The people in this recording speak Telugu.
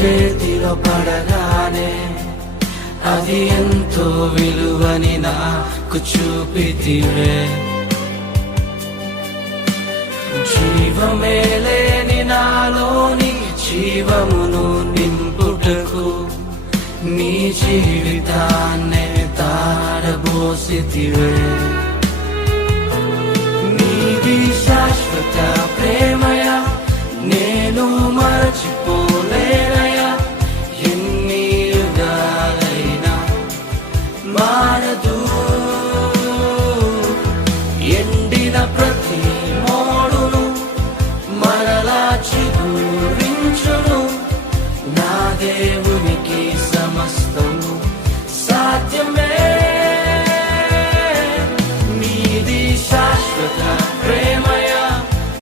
చేతిలో పడగానే అది ఎంతో విలువని నాకు చూపితివే. జీవమే లేని నాలోని జీవమును నింపుటకు నీ జీవితాన్నే తారబోసితివే. నీది శాశ్వత ప్రేమయ నేను మరచిపోలేనయా. ఎన్ని యుగాలైనా మారదు. ఎండిన ప్రతి మోడును మరలా చిగురించును నా దేవుడు.